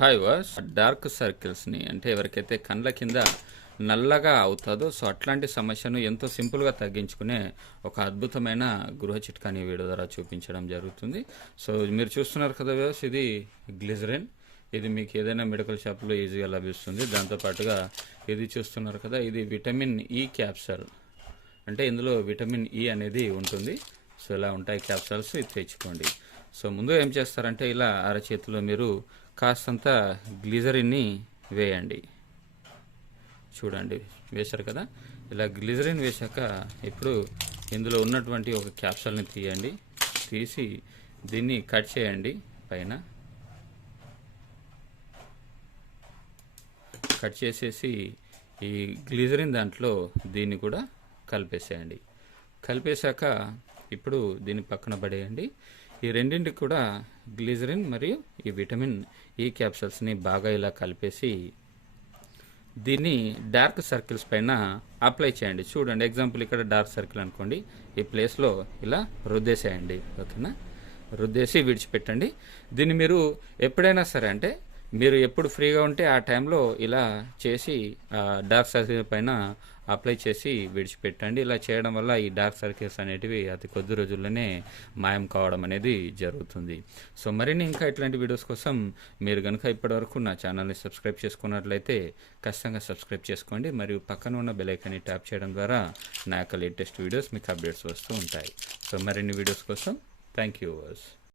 Hi was dark సర్కిల్స్ని అంటే ఎవరికైతే కండ్ల కింద నల్లగా అవుతుందో సో అట్లాంటి సమస్యను ఎంతో సింపుల్గా తగ్గించుకునే ఒక అద్భుతమైన గృహ చిట్కాని వీడియో ద్వారా చూపించడం జరుగుతుంది. సో మీరు చూస్తున్నారు కదా వ్యూస్ ఇది గ్లిజరిన్. ఇది మీకు ఏదైనా మెడికల్ షాప్లో ఈజీగా లభిస్తుంది. దాంతోపాటుగా ఇది చూస్తున్నారు కదా ఇది విటమిన్ e ఈ క్యాప్సల్. అంటే ఇందులో విటమిన్ ఈ అనేది ఉంటుంది. సో ఇలా ఉంటాయి క్యాప్సల్స్ ఇది తెచ్చుకోండి. సో ముందు ఏం చేస్తారంటే ఇలా అరచేతిలో మీరు కాస్తంత గ్లిజరిన్ని వేయండి. చూడండి వేశారు కదా? ఇలా గ్లిజరిన్ వేశాక ఇప్పుడు ఇందులో ఉన్నటువంటి ఒక క్యాప్సల్ని తీయండి. తీసి దీన్ని కట్ చేయండి పైన. కట్ చేసేసి ఈ గ్లిజరిన్ దాంట్లో దీన్ని కూడా కలిపేసేయండి. కలిపేశాక ఇప్పుడు దీన్ని పక్కన పడేయండి. ఈ రెండింటికి కూడా గ్లిజరిన్ మరియు ఈ విటమిన్ ఈ క్యాప్సల్స్ని బాగా ఇలా కలిపేసి దీన్ని డార్క్ సర్కిల్స్ పైన అప్లై చేయండి. చూడండి ఎగ్జాంపుల్ ఇక్కడ డార్క్ సర్కిల్ అనుకోండి. ఈ ప్లేస్లో ఇలా రుద్దేసేయండి. ఓకేనా? రుద్దేసి విడిచిపెట్టండి. దీన్ని మీరు ఎప్పుడైనా సరే అంటే మీరు ఎప్పుడు ఫ్రీగా ఉంటే ఆ టైంలో ఇలా చేసి డార్క్ సర్కిల్ పైన అప్లై చేసి విడిచిపెట్టండి. ఇలా చేయడం వల్ల ఈ డార్క్ సర్కిల్స్ అనేటివి అతి కొద్ది రోజుల్లోనే మాయం కావడం అనేది జరుగుతుంది. సో మరిన్ని ఇంకా ఇట్లాంటి వీడియోస్ కోసం మీరు కనుక ఇప్పటివరకు నా ఛానల్ని సబ్స్క్రైబ్ చేసుకున్నట్లయితే ఖచ్చితంగా సబ్స్క్రైబ్ చేసుకోండి. మరియు పక్కన ఉన్న బెలైకాన్ని ట్యాప్ చేయడం ద్వారా నా యొక్క లేటెస్ట్ వీడియోస్ మీకు అప్డేట్స్ వస్తూ ఉంటాయి. సో మరిన్ని వీడియోస్ కోసం థ్యాంక్ యూ వర్స్